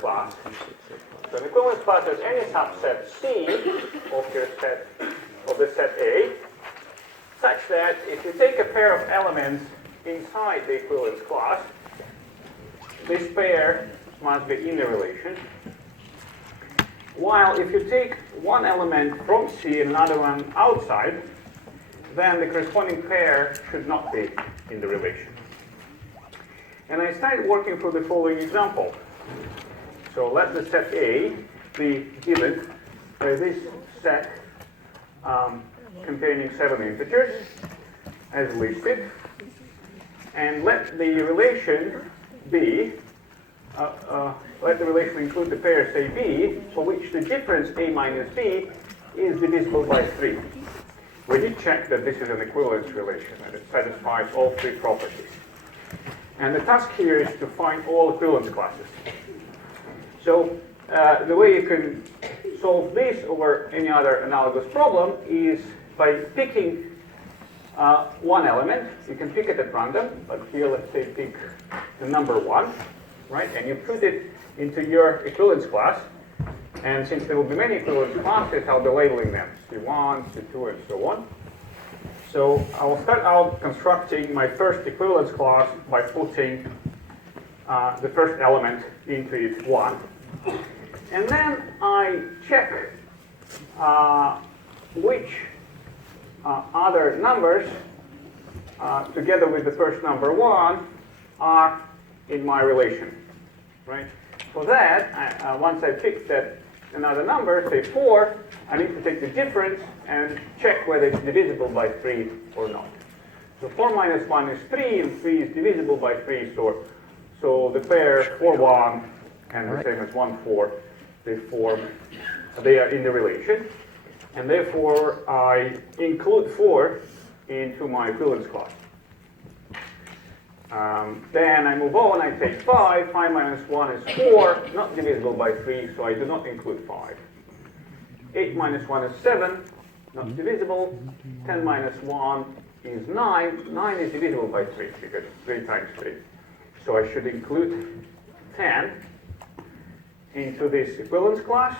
class. So an equivalence class is any subset C of your set of the set A, such that if you take a pair of elements inside the equivalence class, this pair must be in the relation. While if you take one element from C and another one outside, then the corresponding pair should not be in the relation. And I started working through the following example. So let the set A be given by this set containing 7 integers as listed, and let the relation be let the relation include the pairs AB, for which the difference A minus B is divisible by 3. We did check that this is an equivalence relation, and it satisfies all 3 properties. And the task here is to find all equivalence classes. So the way you can solve this over any other analogous problem is by picking one element. You can pick it at random, but here let's say pick the number 1, right? And you put it into your equivalence class. And since there will be many equivalence classes, I'll be labeling them C1, C2, and so on. So I will start out constructing my first equivalence class by putting the first element into it 1. And then I check which other numbers, together with the first number 1, are in my relation, right? For that, once I pick that another number, say 4, I need to take the difference and check whether it's divisible by 3 or not. So 4 minus 1 is 3, and 3 is divisible by 3, so the pair 4, 1 and the same as 1, 4, they are in the relation. And therefore, I include 4 into my equivalence class. Then I move on, I take 5. 5 minus 1 is 4, not divisible by 3, so I do not include 5. 8 minus 1 is 7, not divisible. 10 minus 1 is 9. 9 is divisible by 3, because 3 times 3. So I should include 10 into this equivalence class.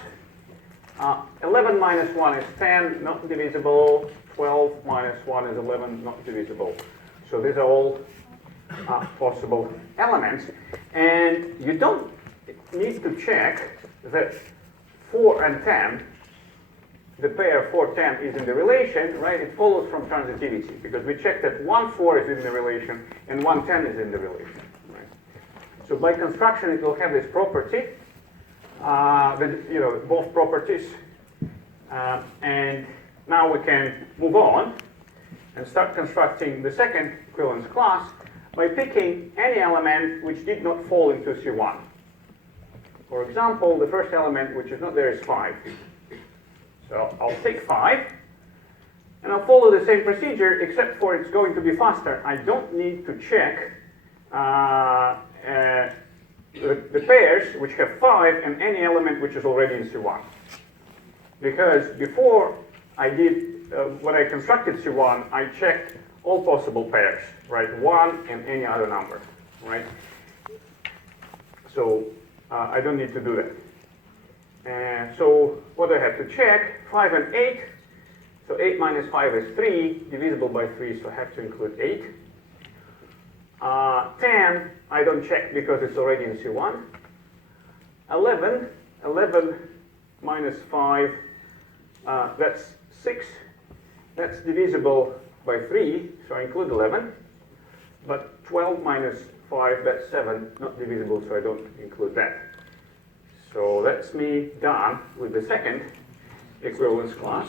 11 minus 1 is 10, not divisible. 12 minus 1 is 11, not divisible. So these are all possible elements. And you don't need to check that 4 and 10, the pair 4, 10 is in the relation, right? It follows from transitivity, because we checked that 1, 4 is in the relation and 1, 10 is in the relation. Right? So by construction, it will have this property, both properties. And now we can move on and start constructing the second equivalence class by picking any element which did not fall into C1. For example, the first element which is not there is 5. So I'll take 5, and I'll follow the same procedure, except for it's going to be faster. I don't need to check the pairs which have 5 and any element which is already in C1. Because before I did, when I constructed C1, I checked all possible pairs, right? 1 and any other number, right? So I don't need to do that. And so what do I have to check? 5 and 8. So 8 minus 5 is 3, divisible by 3, so I have to include 8. 10, I don't check because it's already in C1. 11 minus 5, that's 6. That's divisible by 3, so I include 11. But 12 minus 5, that's 7, not divisible, so I don't include that. So that's me done with the second equivalence class.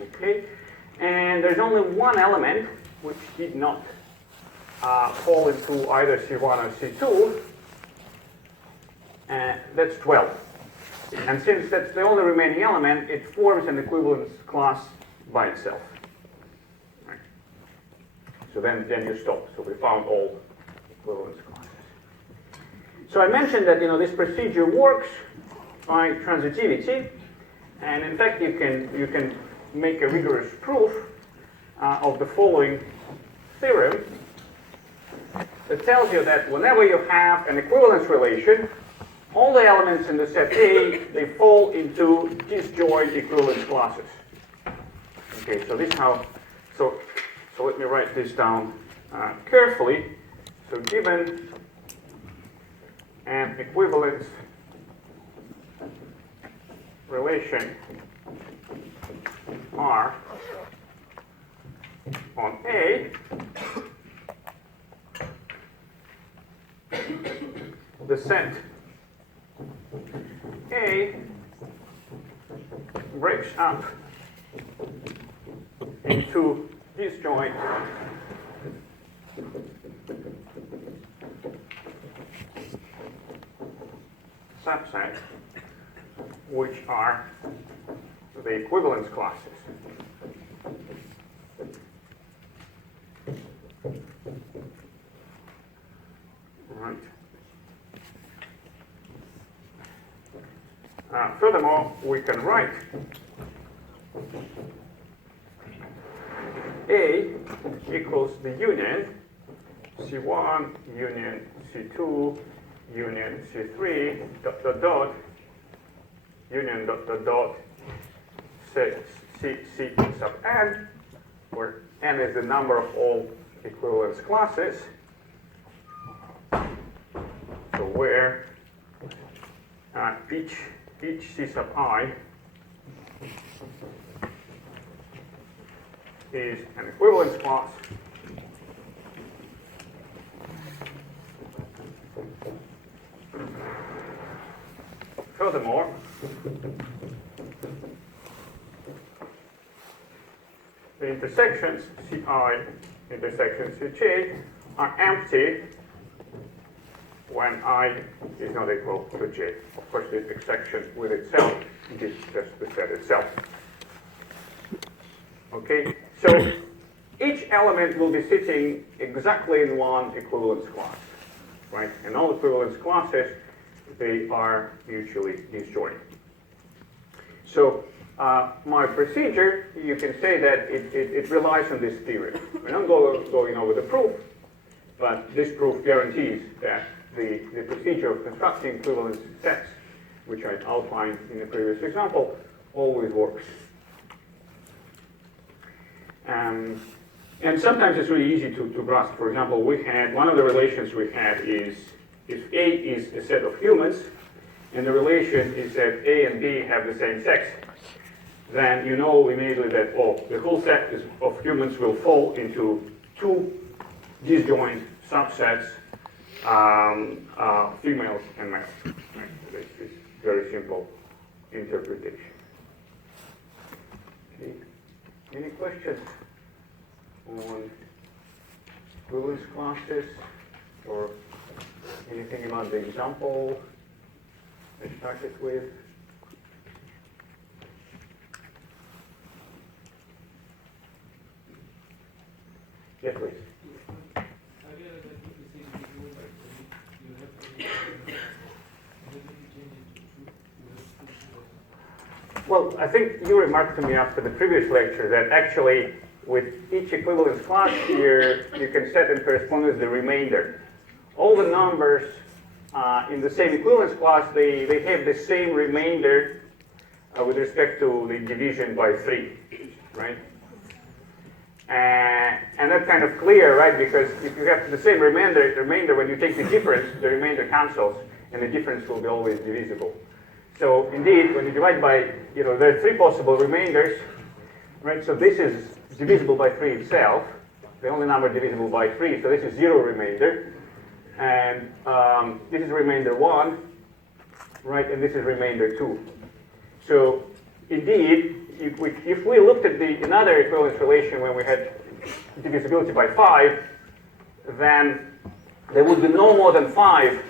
Okay, and there's only one element which did not fall into either C1 or C2, and that's 12. And since that's the only remaining element, it forms an equivalence class by itself. Right. So then you stop. So we found all equivalence classes. So I mentioned that this procedure works by transitivity, and in fact you can make a rigorous proof of the following theorem. that tells you that whenever you have an equivalence relation, all the elements in the set A, they fall into disjoint equivalence classes. Okay, so this how, so let me write this down carefully. So given an equivalence relation R on A, the set A breaks up into disjoint subsets, which are the equivalence classes. Right. Furthermore, we can write A equals the union C1 union C2 union C3 dot dot dot union dot dot dot C sub n, where n is the number of all equivalence classes. So where each C sub I is an equivalence class. Furthermore, the intersections Ci intersection Cj are empty when I is not equal to j. Of course, the intersection with itself is just the set itself. Okay, so each element will be sitting exactly in one equivalence class, right? And all equivalence classes, they are mutually disjoint. So my procedure, you can say that it relies on this theorem. We're not going over the proof, but this proof guarantees that the procedure of constructing equivalence sets, which I outlined in the previous example, always works. And sometimes it's really easy to grasp. For example, we had one of the relations we had is if A is a set of humans, and the relation is that A and B have the same sex, then you know immediately that the whole set of humans will fall into two disjoint subsets, females and males. Right? This is very simple interpretation. Okay. Any questions on equivalence classes or anything about the example I started with? Yes, please. Well, I think you remarked to me after the previous lecture that actually with each equivalence class here, you can set in correspondence the remainder. All the numbers in the same equivalence class, they have the same remainder with respect to the division by 3, right? And that's kind of clear, right? Because if you have the same remainder, when you take the difference, the remainder cancels, and the difference will be always divisible. So indeed, when you divide by, there are 3 possible remainders, right? So this is divisible by 3 itself, the only number divisible by 3, so this is 0 remainder. And this is remainder 1, right? And this is remainder 2. So indeed, if we looked at another equivalence relation when we had divisibility by 5, then there would be no more than 5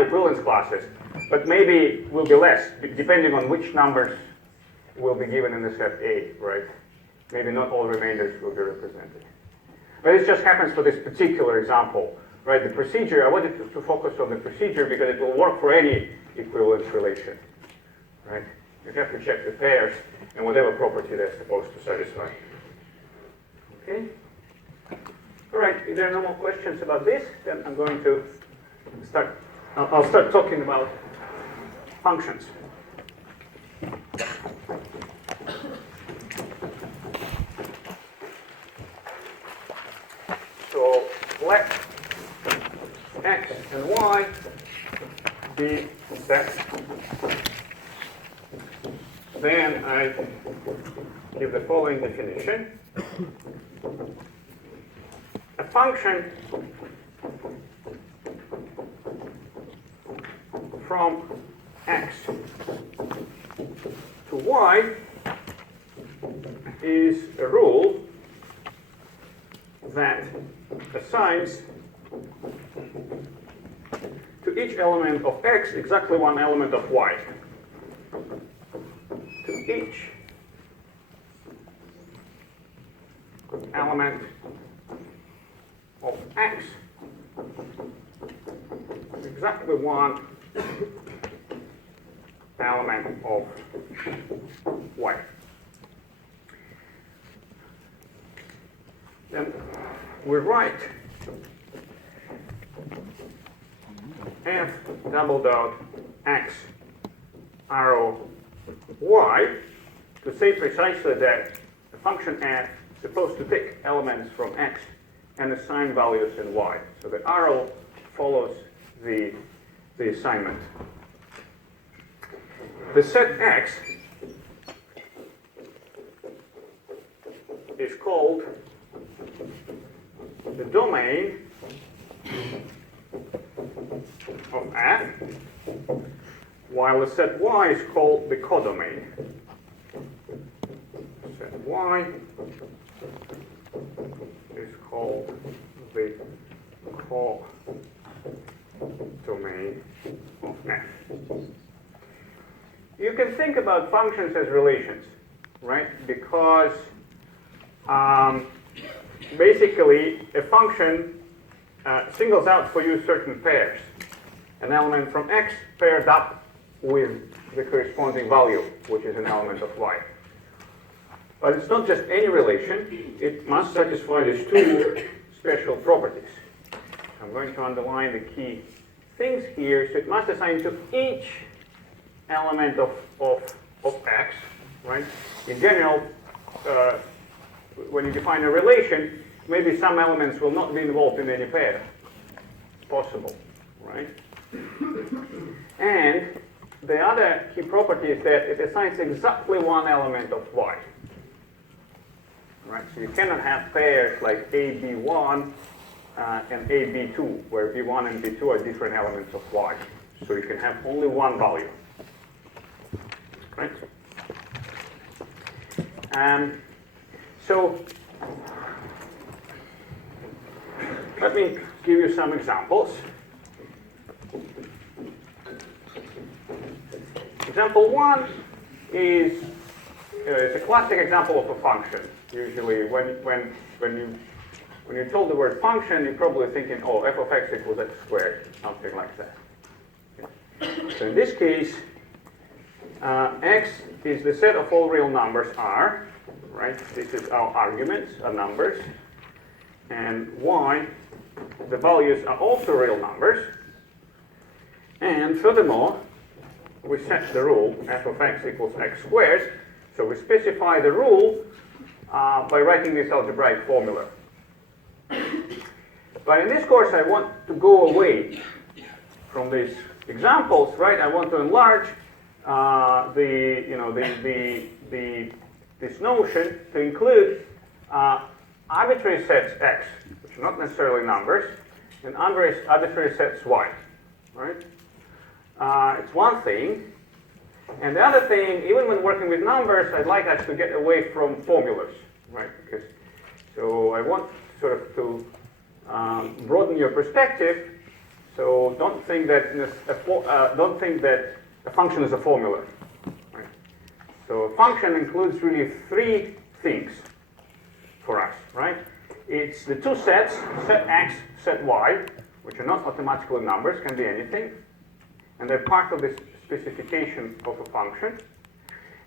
equivalence classes, but maybe will be less, depending on which numbers will be given in the set A, right? Maybe not all remainders will be represented. But this just happens for this particular example, right? The procedure, I wanted to focus on the procedure because it will work for any equivalence relation, right? You have to check the pairs and whatever property they're supposed to satisfy. Okay? All right, if there are no more questions about this, then I'm going to start. I'll start talking about functions. So let x and y be sets. Then I give the following definition. A function from x to y is a rule that assigns to each element of x exactly one element of y. To each element of x exactly one element of y. Then we write f double dot x arrow y to say precisely that the function f is supposed to pick elements from x and assign values in y. So the arrow follows the assignment. The set x is called the domain of f, while the set y is called the codomain. Set y is called the codomain of f. You can think about functions as relations, right? Because basically a function singles out for you certain pairs. An element from x paired up with the corresponding value, which is an element of y. But it's not just any relation, it must satisfy these two special properties. I'm going to underline the key things here. So it must assign to each element of x, right? In general, when you define a relation, maybe some elements will not be involved in any pair. It's possible, right? And the other key property is that it assigns exactly one element of y. Right? So you cannot have pairs like AB1 and AB2, where B1 and B2 are different elements of y. So you can have only one value. Right? So let me give you some examples. Example 1 is it's a classic example of a function. Usually when you're told the word function, you're probably thinking, oh, f of x equals x squared, something like that. So in this case, x is the set of all real numbers r, right? This is our arguments, our numbers. And y, the values are also real numbers. And furthermore, we set the rule f of x equals x squared. So we specify the rule by writing this algebraic formula. But in this course, I want to go away from these examples, right? I want to enlarge this notion to include arbitrary sets x, which are not necessarily numbers, and arbitrary sets y, right? It's one thing. And the other thing, even when working with numbers, I'd like us to get away from formulas, right? Because so I want sort of to broaden your perspective. So don't think that a function is a formula. Right? So a function includes really three things for us, right? It's the two sets, set x, set y, which are not automatically numbers, can be anything, and they're part of this specification of a function,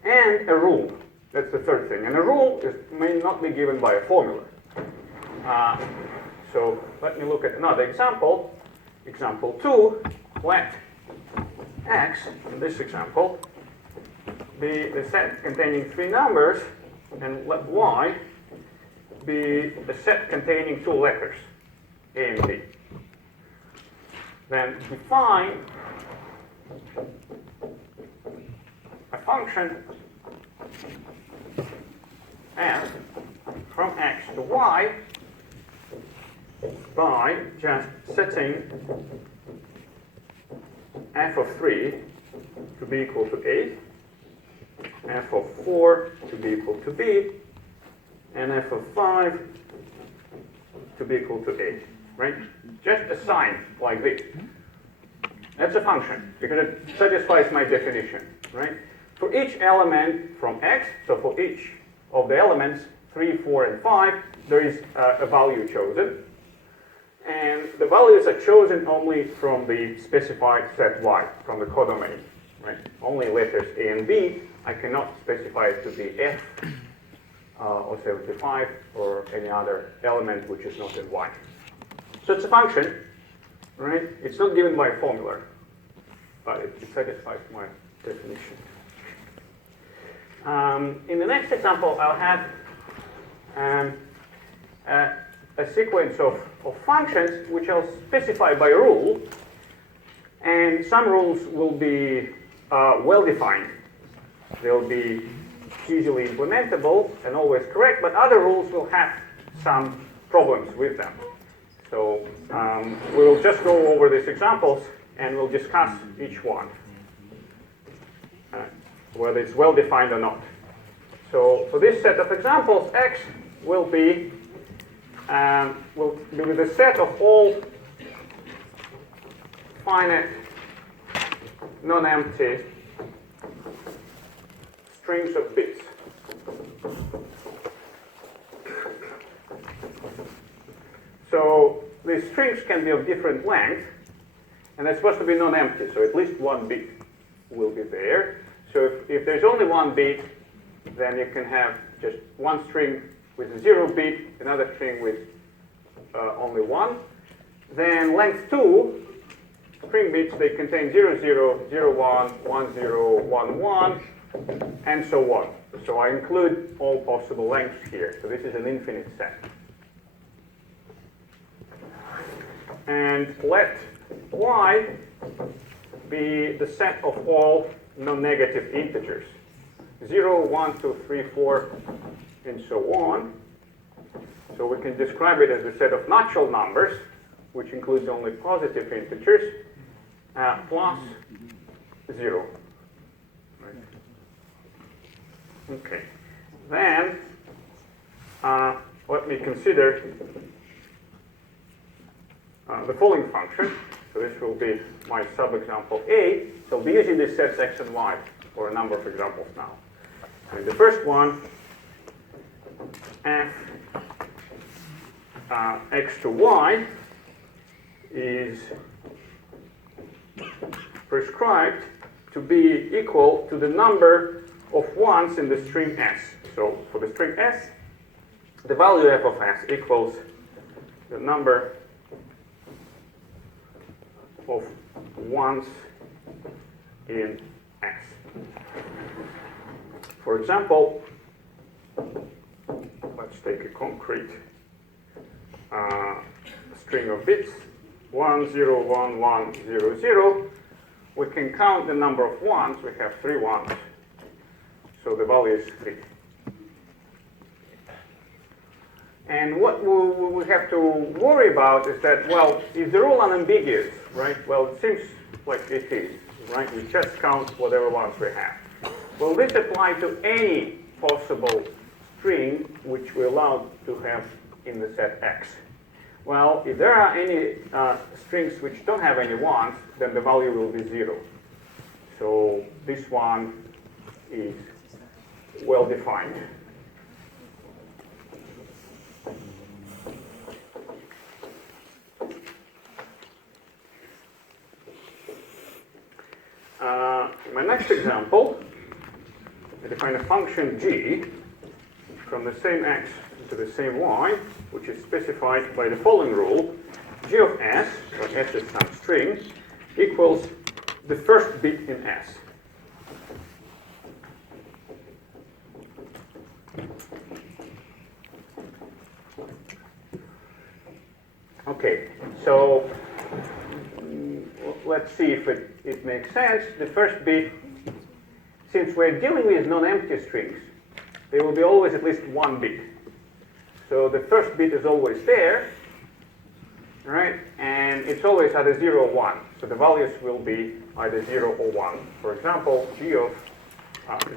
and a rule. That's the third thing. And a rule may not be given by a formula. So let me look at another example. Example 2, let x, in this example, be the set containing 3 numbers, and let y be a set containing 2 letters, A and B. Then define a function f from x to y by just setting f of 3 to be equal to A, f of 4 to be equal to B, and f of 5 to be equal to A, right? Just a sign like this. That's a function, because it satisfies my definition, right? For each element from x, so for each of the elements, 3, 4, and 5, there is a value chosen. And the values are chosen only from the specified set Y, from the codomain, right? Only letters A and B. I cannot specify it to be F or 75 or any other element which is not in Y. So it's a function, right? It's not given by a formula, but it satisfies my definition. In the next example, I'll have a sequence of functions which I'll specify by rule, and some rules will be well-defined. They'll be easily implementable and always correct, but other rules will have some problems with them. So we'll just go over these examples and we'll discuss each one, whether it's well-defined or not. So for this set of examples, x will be the set of all finite non-empty strings of bits. So these strings can be of different length, and they're supposed to be non-empty, so at least one bit will be there. So if there's only one bit, then you can have just one string with a 0 bit, another string with only 1. Then length 2 string bits, they contain 0, 0, 0, 1, 1, 0, 1, 1, and so on. So I include all possible lengths here. So this is an infinite set. And let y be the set of all non-negative integers. 0, 1, 2, 3, 4, and so on. So we can describe it as a set of natural numbers, which includes only positive integers, plus 0. Right. Okay. Then let me consider the following function. So this will be my sub-example A. So I'll be using these sets x and y for a number of examples now. And the first one, f x to y is prescribed to be equal to the number of ones in the string s. So for the string s, the value f of s equals the number of ones in s. For example, let's take a concrete string of bits, 1, 0, 1, 1, 0, 0. We can count the number of ones. We have 3 ones. So the value is 3. And what we have to worry about is that, well, is the rule unambiguous, right? Well, it seems like it is, right? We just count whatever ones we have. Will this apply to any possible string which we're allowed to have in the set x? Well, if there are any strings which don't have any ones, then the value will be 0. So this one is well defined. My next example, I define a function g from the same x, to the same y, which is specified by the following rule: g of s, where s is some string, equals the first bit in s. Okay, so let's see if it makes sense. The first bit, since we're dealing with non-empty strings, there will be always at least one bit. So the first bit is always there, right? And it's always either 0 or 1. So the values will be either 0 or 1. For example, g of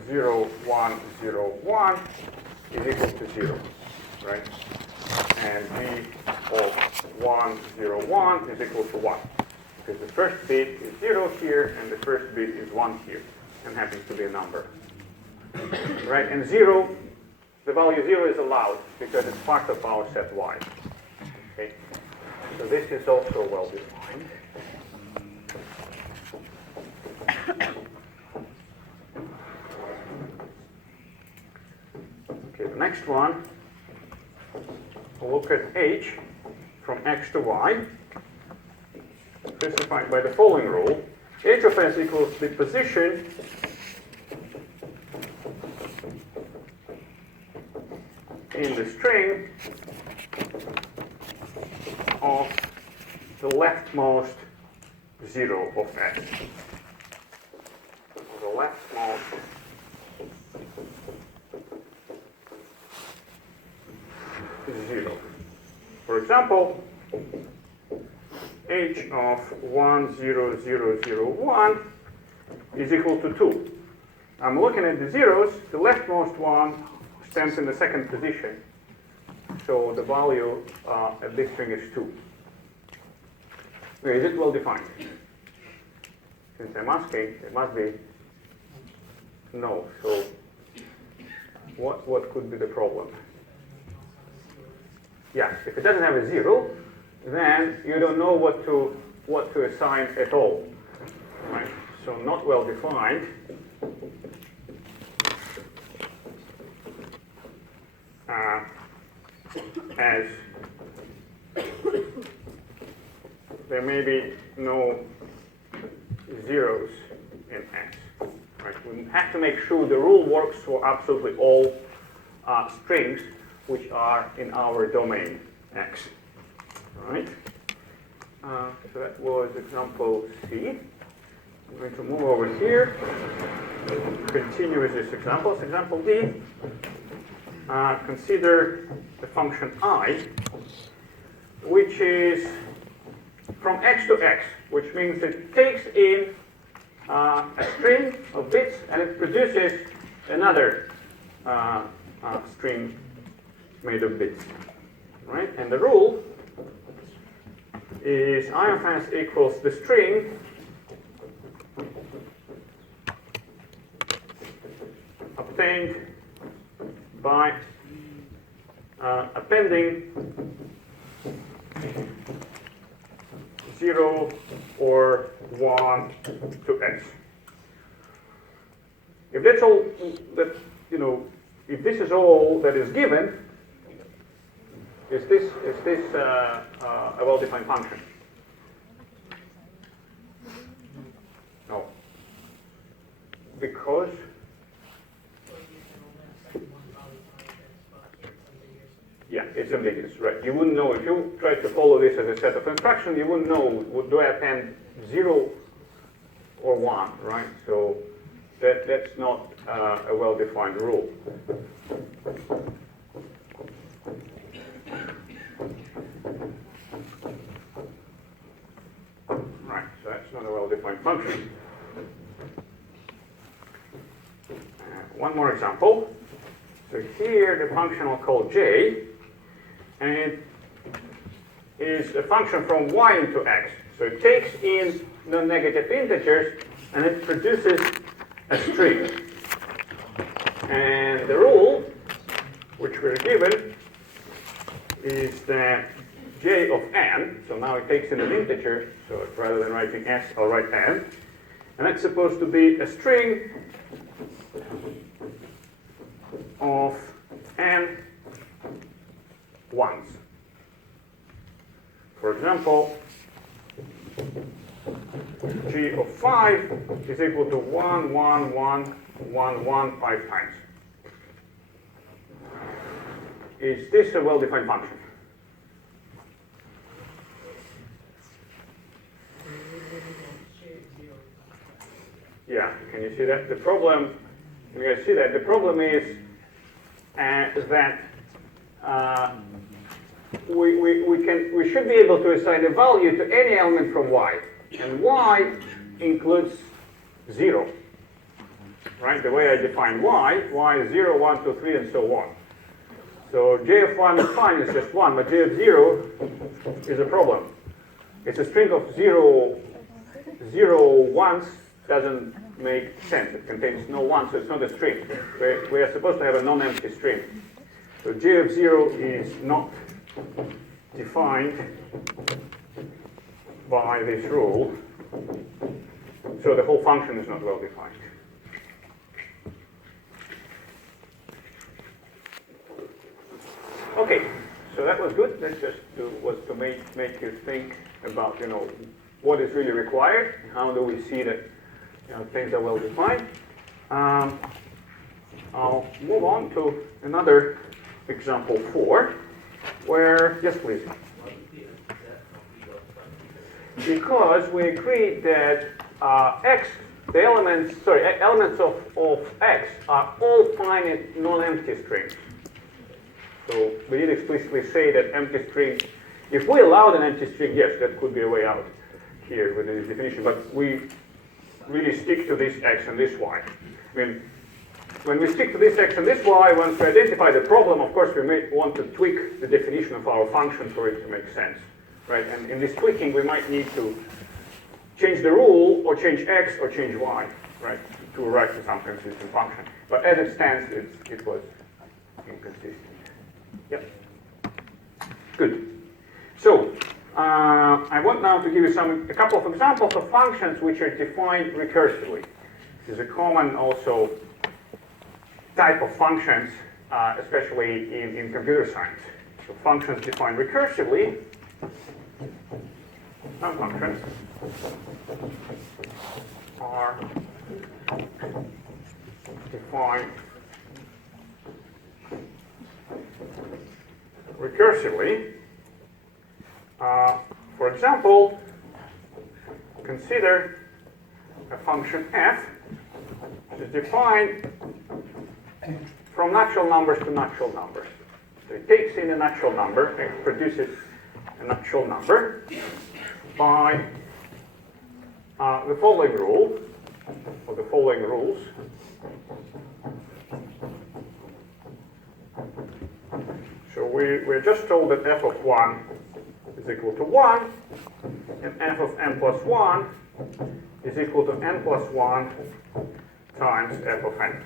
0, 1, 0, 1 is equal to 0, right? And g of 1, 0, 1 is equal to 1. Because the first bit is 0 here, and the first bit is 1 here, and happens to be a number. Right? And 0, the value 0 is allowed, because it's part of our set y. Okay? So this is also well defined. Okay, the next one, we'll look at h from x to y, specified by the following rule. H of s equals the position in the string of the leftmost 0 of s. The leftmost zero. For example, h of 1, 0, 0, 0, 1 is equal to 2. I'm looking at the zeros. The leftmost one stands in the second position. So the value at this string is 2. Okay, is it well defined? Since I'm asking, it must be no. So what could be the problem? Yeah, if it doesn't have a 0, then you don't know what to assign at all. Right? So not well defined. As there may be no zeros in x. Right? We have to make sure the rule works for absolutely all strings which are in our domain x. Right? So that was example C. I'm going to move over here, continue with this example. Example D. Consider the function I, which is from x to x, which means it takes in a string of bits and it produces another string made of bits. Right? And the rule is I of s equals the string obtained by appending 0 or 1 to x. If that's all that, if this is all that is given, is this a well-defined function? No. Because yeah, it's ambiguous, right? You wouldn't know if you tried to follow this as a set of instructions. You wouldn't know, do I append 0 or 1, right? So that's not a well-defined rule. Right, so that's not a well-defined function. One more example. So here the function I'll call j, and it is a function from y into x. So it takes in non-negative integers and it produces a string. And the rule, which we're given, is that j of n, so now it takes in an integer, so rather than writing s, I'll write n, and that's supposed to be a string of n ones. For example, g of 5 is equal to 1, 1, 1, 1, 1, 5 times. Is this a well-defined function? Yeah, can you see that? The problem, you guys see that? The problem is that we should be able to assign a value to any element from y, and y includes 0, right? The way I define y is 0, 1, 2, 3, and so on. So j of 1 is fine, it's just 1, but j of 0 is a problem. It's a string of 0 ones, doesn't make sense. It contains no one, so it's not a string. We are supposed to have a non-empty string. So j of 0 is not defined by this rule, so the whole function is not well defined. Okay, so that was good. That just was to make you think about, what is really required. How do we see that, things are well defined? I'll move on to another example 4, where, yes, please. Because we agreed that elements of x are all finite non-empty strings. So we did explicitly say that empty string, if we allowed an empty string, yes, that could be a way out here with this definition, but we really stick to this x and this y. I mean, when we stick to this x and this y, once we identify the problem, of course, we may want to tweak the definition of our function for it to make sense, right? And in this tweaking, we might need to change the rule, or change x, or change y, right, to write to some consistent function. But as it stands, it was inconsistent. Yep. Good. So, I want now to give you a couple of examples of functions which are defined recursively. This is a common also type of functions, especially in computer science. So functions defined recursively, some functions are defined recursively. For example, consider a function f which is defined from natural numbers to natural numbers. So it takes in a natural number and produces a natural number by the following rule, or the following rules. So we're just told that f of 1 is equal to 1, and f of n plus 1 is equal to n plus 1 times f of n.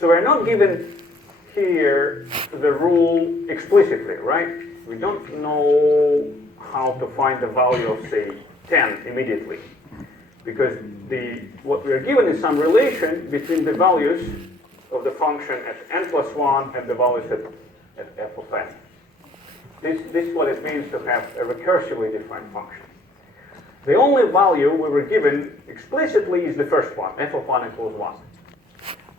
So we're not given here the rule explicitly, right? We don't know how to find the value of, say, 10 immediately, because what we are given is some relation between the values of the function at n plus 1 and the values at f of n. This is what it means to have a recursively defined function. The only value we were given explicitly is the first one, f of 1 equals 1.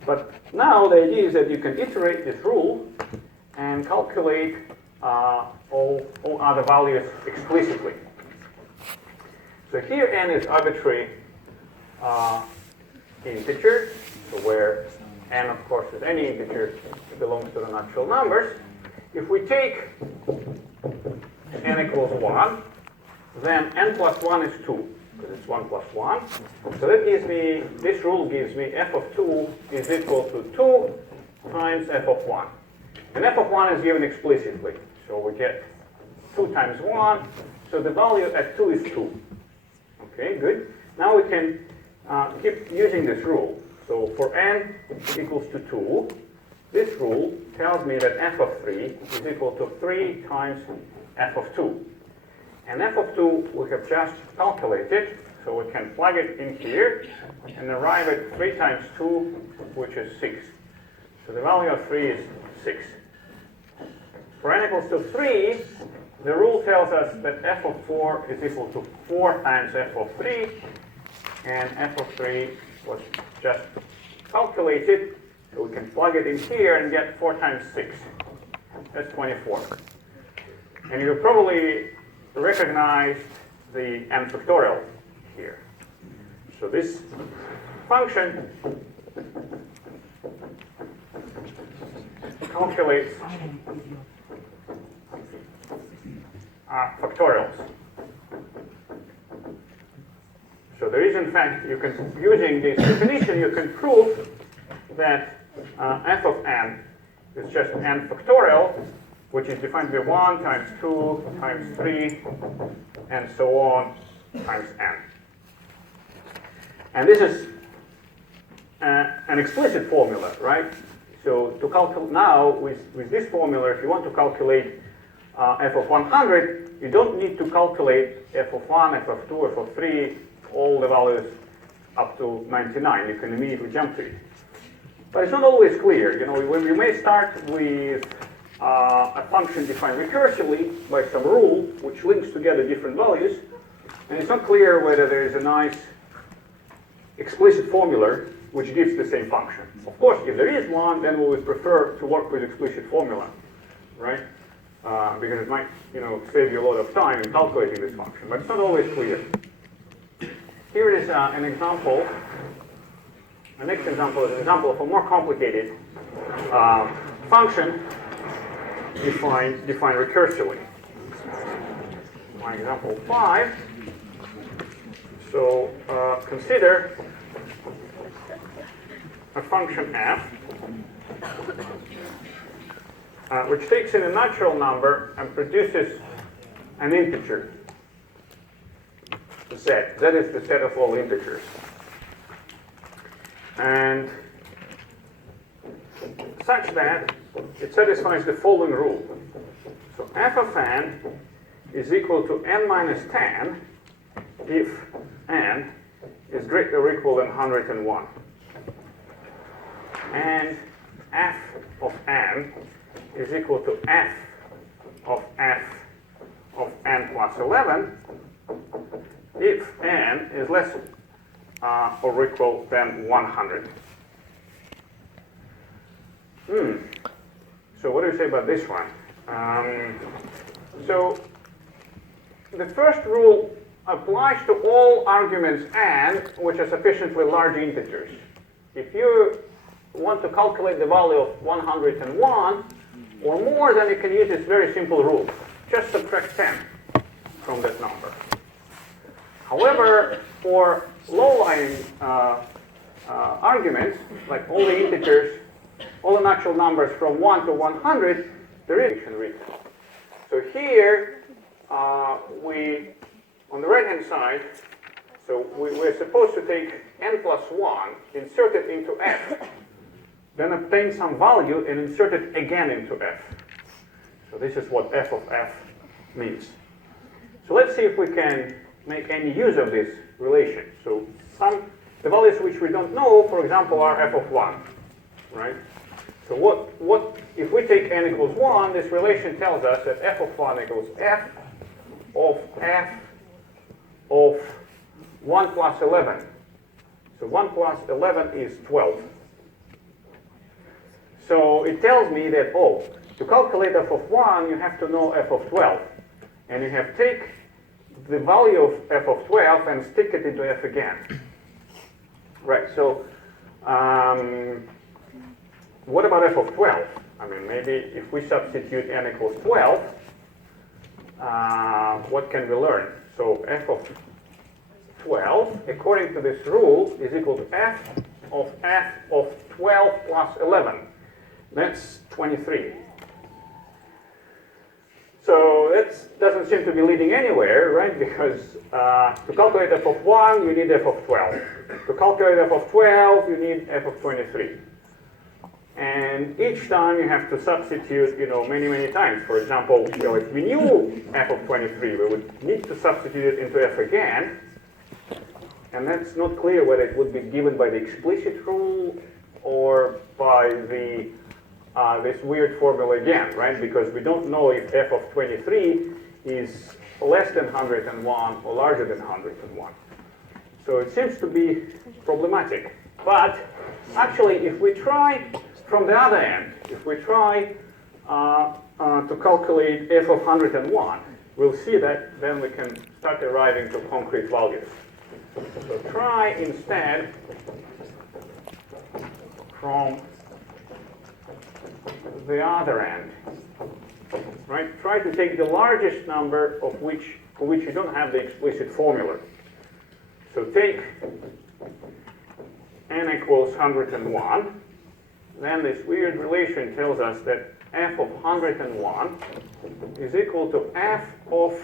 But now the idea is that you can iterate this rule and calculate all other values explicitly. So here n is arbitrary integer, so where n, of course, is any integer that belongs to the natural numbers. If we take n equals 1, then n plus 1 is 2, because it's 1 plus 1. So that gives me, this rule gives me f of 2 is equal to 2 times f of 1. And f of 1 is given explicitly. So we get 2 times 1. So the value at 2 is 2. Okay, good. Now we can keep using this rule. So for n equals to 2, this rule tells me that f of 3 is equal to 3 times f of 2. And f of 2 we have just calculated, so we can plug it in here and arrive at 3 times 2, which is 6. So the value of 3 is 6. For n equals to 3, the rule tells us that f of 4 is equal to 4 times f of 3, and f of 3 was just calculated, so we can plug it in here and get 4 times 6. That's 24. And you probably recognize the n factorial here. So this function calculates factorials. So there is, in fact, using this definition, you can prove that f of n is just n factorial, which is defined by 1 times 2 times 3, and so on, times n. And this is an explicit formula, right? So to calculate now, with this formula, if you want to calculate f of 100, you don't need to calculate f of 1, f of 2, f of 3, all the values up to 99. You can immediately jump to it. But it's not always clear. You know, when we may start with a function defined recursively by some rule, which links together different values, and it's not clear whether there is a nice explicit formula which gives the same function. Of course, if there is one, then we would prefer to work with explicit formula, right? Because it might, save you a lot of time in calculating this function, but it's not always clear. Here is an example. The next example is an example of a more complicated function defined recursively. My example 5. So consider a function f, which takes in a natural number and produces an integer, z. Z is the set of all integers. And such that it satisfies the following rule. So f of n is equal to n minus 10 if n is greater or equal than 101. And f of n is equal to f of n plus 11 if n is less or equal than 100. So what do you say about this one? So the first rule applies to all arguments n which are sufficiently large integers. If you want to calculate the value of 101 or more, then you can use this very simple rule. Just subtract 10 from that number. However, for low-lying arguments, like all the integers, all the natural numbers from 1 to 100, there is written. So here, on the right-hand side, so we're supposed to take n plus 1, insert it into f, then obtain some value and insert it again into f. So this is what f of f means. So let's see if we can make any use of this relation. So the values which we don't know, for example, are f of 1, right? So what if we take n equals 1, this relation tells us that f of 1 equals f of 1 plus 11. So 1 plus 11 is 12. So it tells me that, to calculate f of 1, you have to know f of 12. And you have to take the value of f of 12 and stick it into f again. Right, so what about f of 12? I mean, maybe if we substitute n equals 12, what can we learn? So f of 12, according to this rule, is equal to f of 12 plus 11. That's 23. So that doesn't seem to be leading anywhere, right? Because to calculate f of 1, you need f of 12. To calculate f of 12, you need f of 23. And each time you have to substitute, many, many times. For example, if we knew f of 23, we would need to substitute it into f again. And that's not clear whether it would be given by the explicit rule or by the this weird formula again, right? Because we don't know if f of 23 is less than 101 or larger than 101. So it seems to be problematic. But actually, if we try from the other end, if we try to calculate f of 101, we'll see that then we can start arriving to concrete values. So try instead from the other end, right? Try to take the largest number for which you don't have the explicit formula. So take n equals 101. Then this weird relation tells us that f of 101 is equal to f of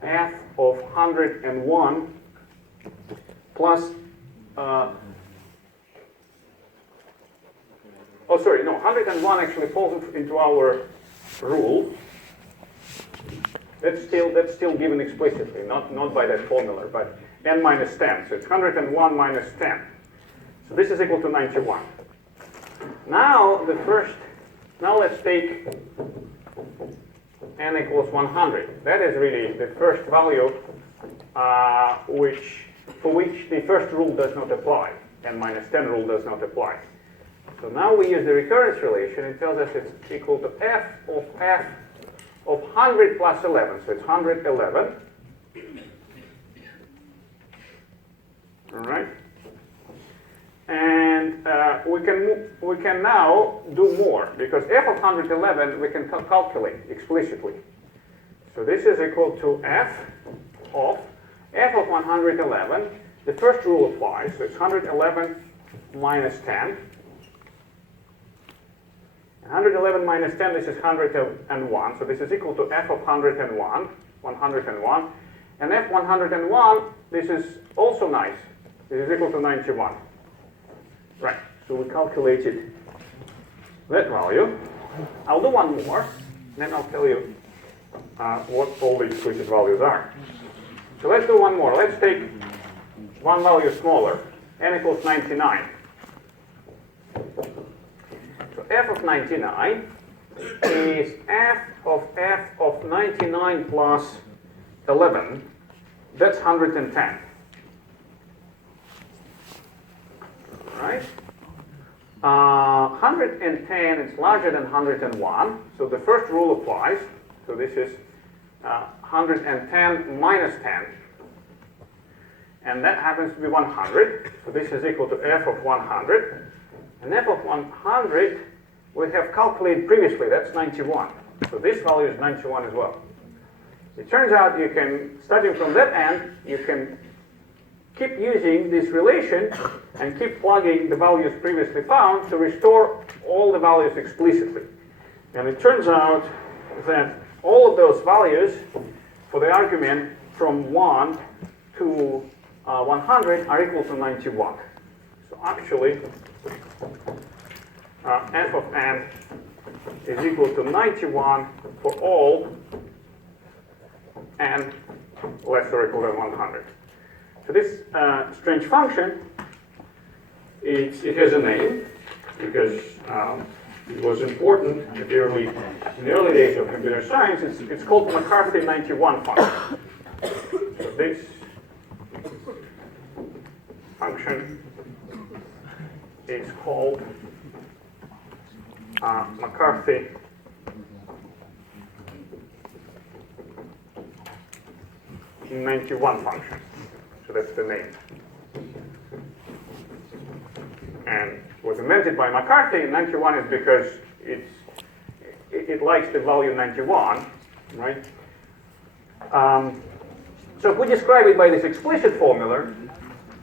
101 plus, oh sorry, no, 101 actually falls into our rule. That's still given explicitly, not by that formula, but n minus 10. So it's 101 minus 10. So this is equal to 91. Now let's take n equals 100. That is really the first value for which the first rule does not apply. N minus 10 rule does not apply. So now we use the recurrence relation. It tells us it's equal to f of 100 plus 11. So it's 111. All right. And we can now do more, because f of 111 we can calculate explicitly. So this is equal to f of 111. The first rule applies, so it's 111 minus 10. 111 minus 10, this is 101, so this is equal to f of 101. And f 101, this is also nice. This is equal to 91. Right, so we calculated that value. I'll do one more, then I'll tell you what all the explicit values are. So let's do one more. Let's take one value smaller, n equals 99. So f of 99 is f of 99 plus 11. That's 110. Right? 110 is larger than 101, so the first rule applies. So this is 110 minus 10. And that happens to be 100. So this is equal to f of 100. And f of 100 we have calculated previously. That's 91. So this value is 91 as well. It turns out you can, starting from that end, you can keep using this relation and keep plugging the values previously found to restore all the values explicitly. And it turns out that all of those values for the argument from 1 to 100 are equal to 91. So actually, f of n is equal to 91 for all n less or equal than 100. So this strange function, it has a name because it was important in the early days of computer science. It's called McCarthy 91 function. So this function is called McCarthy 91 function. So that's the name. And was invented by McCarthy. 91 is because it likes the value 91, right? So if we describe it by this explicit formula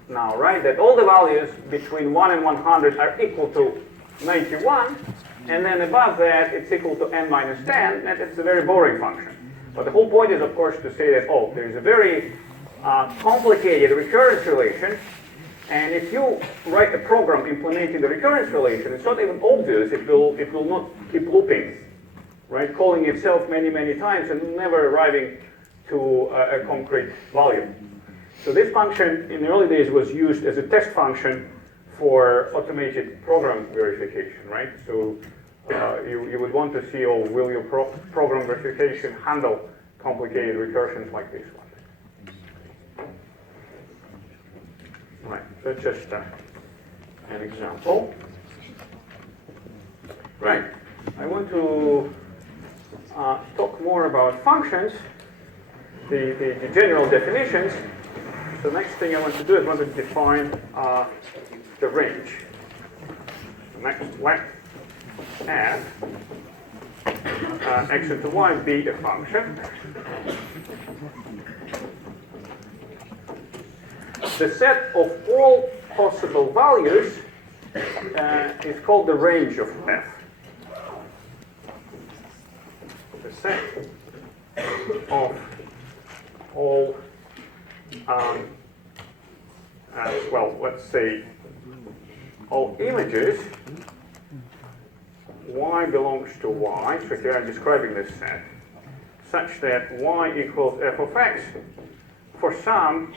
now, right, that all the values between 1 and 100 are equal to 91, and then above that it's equal to n minus 10, and it's a very boring function. But the whole point is, of course, to say that, oh, there is a very complicated recurrence relation, and if you write a program implementing the recurrence relation, it's not even obvious. It will not keep looping, right, calling itself many, many times and never arriving to a concrete value. So this function in the early days was used as a test function for automated program verification, right? So you would want to see, oh, will your program verification handle complicated recursions like this one? Right, that's just an example. Right, I want to talk more about functions, the general definitions. So the next thing I want to do is I want to define the range. Next, let f x into y be a function. The set of all possible values is called the range of f. The set of all, well, let's say all images, y belongs to y, so here I'm describing this set, such that y equals f of x for some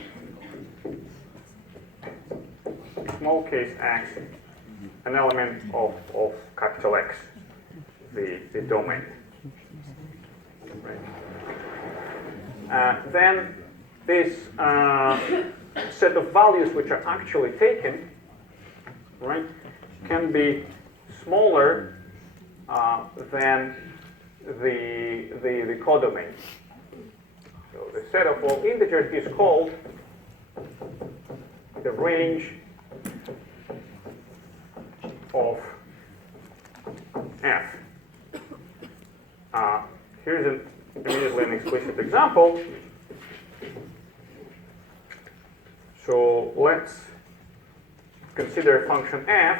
small case x, an element of capital X, the domain. Right. Then this set of values which are actually taken, right, can be smaller than the codomain. So the set of all integers is called the range of f. Here's immediately an explicit example. So let's consider function f,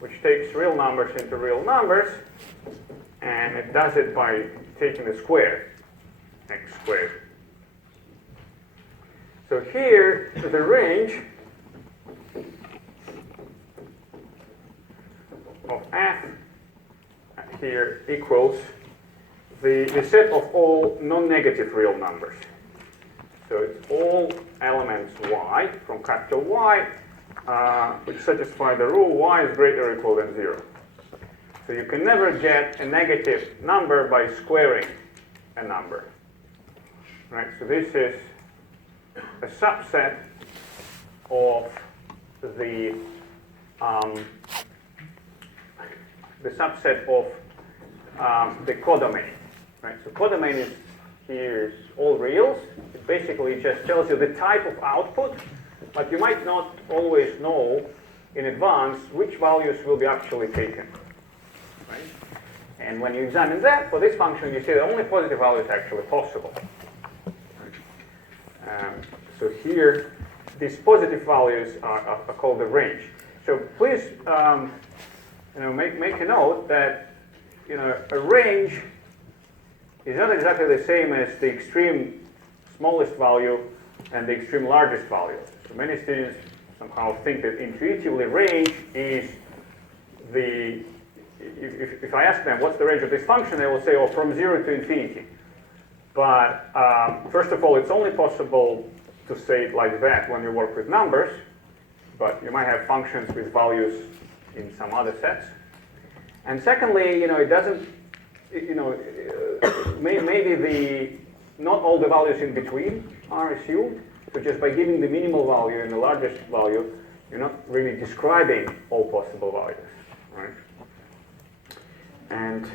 which takes real numbers into real numbers, and it does it by taking the square, x squared. So here, the range of f here equals the set of all non-negative real numbers. So it's all elements y from capital Y which satisfy the rule y is greater or equal than 0. So you can never get a negative number by squaring a number. Right? So this is a subset of the subset of the codomain. Right? So codomain is here all reals. It basically just tells you the type of output, but you might not always know in advance which values will be actually taken. Right? And when you examine that, for this function, you see that only positive values are actually possible. So here, these positive values are called the range. So please make a note that a range is not exactly the same as the extreme smallest value and the extreme largest value. So many students somehow think that intuitively range is the, if I ask them what's the range of this function, they will say, oh, from 0 to infinity. But first of all, it's only possible to say it like that when you work with numbers, but you might have functions with values in some other sets. And secondly, it doesn't, maybe not all the values in between are assumed. So just by giving the minimal value and the largest value, you're not really describing all possible values, right? And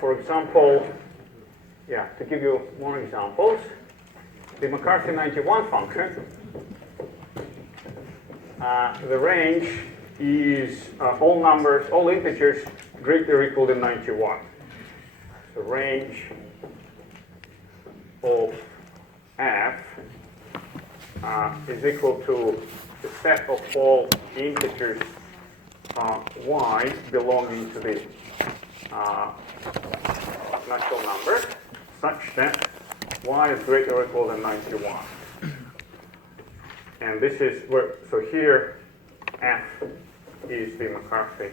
for example, to give you more examples, the McCarthy 91 function, the range is all numbers, all integers greater or equal than 91. So range of f is equal to the set of all integers y belonging to the natural number, such that y is greater or equal than 91. And this is where, so here f is the McCarthy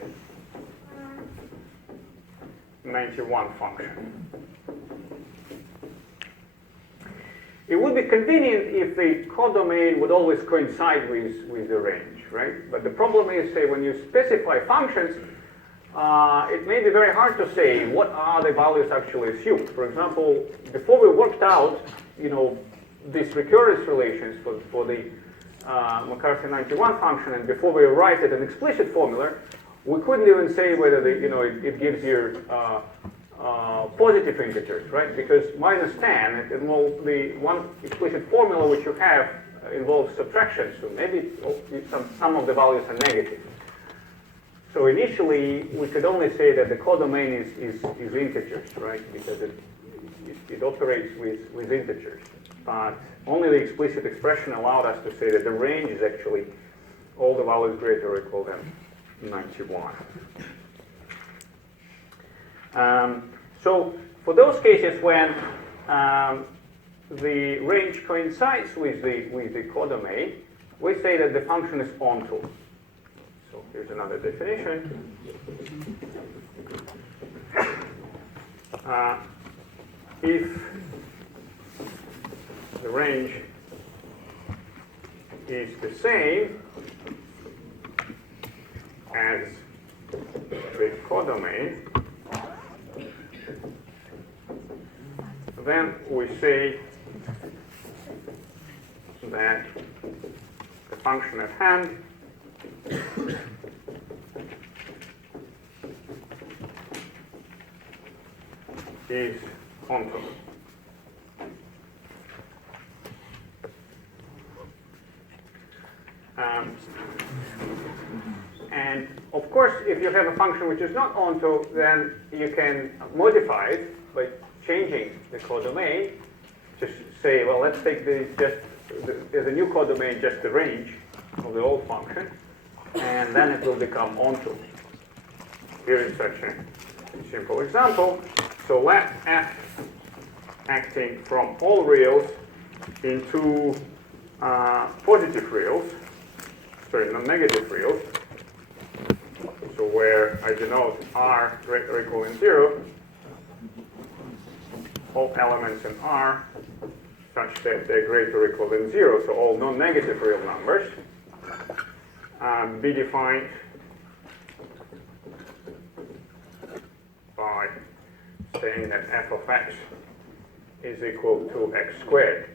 91 function. It would be convenient if the codomain would always coincide with the range, right? But the problem is, say, when you specify functions, it may be very hard to say what are the values actually assumed. For example, before we worked out, these recurrence relations for the McCarthy 91 function, and before we arrived at an explicit formula, we couldn't even say whether it gives you positive integers, right? Because minus 10, the one explicit formula which you have involves subtraction, so maybe some of the values are negative. So initially, we could only say that the codomain is integers, right? Because it operates with integers. But only the explicit expression allowed us to say that the range is actually all the values greater or equal than 91. So for those cases when the range coincides with the codomain, we say that the function is onto. So here's another definition. If the range is the same as the codomain, then we say that the function at hand is onto. And of course, if you have a function which is not onto, then you can modify it by changing the codomain. Just say, well, let's take as a new codomain just the range of the old function, and then it will become onto. Here is such a simple example. So let f acting from all reals into positive reals, non-negative reals. So where I denote r greater or equal than 0, all elements in R such that they're greater or equal than 0, so all non-negative real numbers, be defined by saying that f of x is equal to x squared.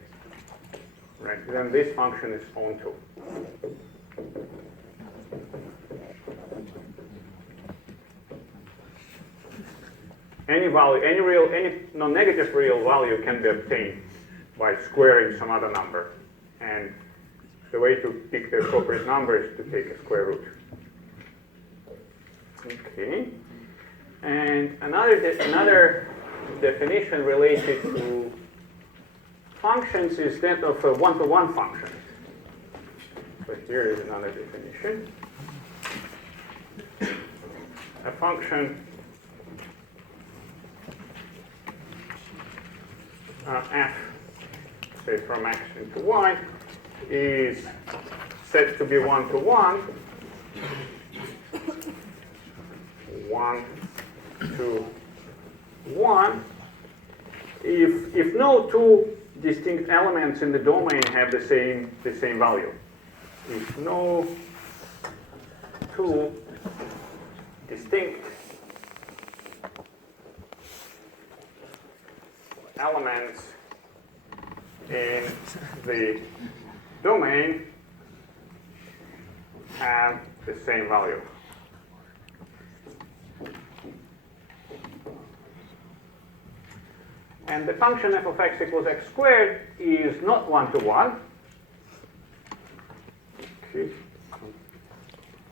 Right? Then this function is onto. Any value, any non-negative real value can be obtained by squaring some other number. And the way to pick the appropriate number is to take a square root. Okay. And another definition related to functions is that of a one-to-one function. So here is another definition. A function f, say from x into y, is said to be one-to-one, 1 to 1, if no two distinct elements in the domain have the same value. If no two distinct elements in the domain have the same value. And the function f of x equals x squared is not one-to-one. Okay,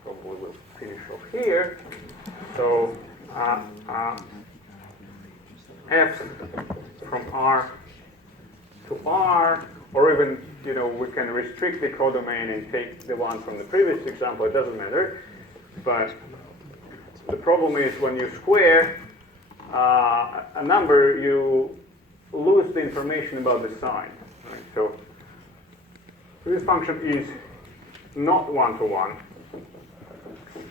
probably we'll finish off here. So f from R to R, or even, we can restrict the codomain and take the one from the previous example, it doesn't matter. But the problem is when you square a number, you lose the information about the sign. Right? So this function is not one-to-one.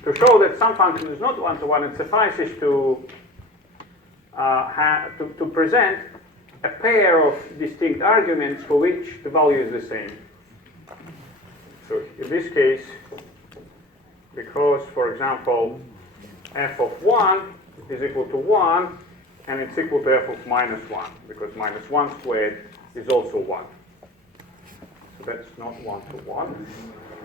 To show that some function is not one-to-one, it suffices to present a pair of distinct arguments for which the value is the same. So in this case, because, for example, f of 1 is equal to 1, and it's equal to f of minus 1, because minus 1 squared is also 1. So that's not 1-to-1.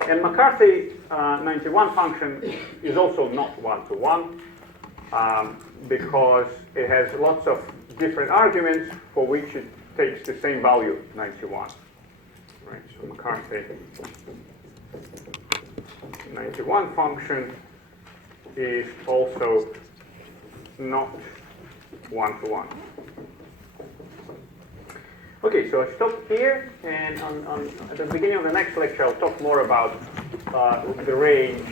And McCarthy 91 function is also not 1-to-1, because it has lots of different arguments for which it takes the same value, 91. Right, so McCarthy 91 function is also not 1-to-1. Okay, so I stop here, and at the beginning of the next lecture I'll talk more about the range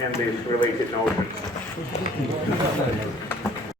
and these related notions.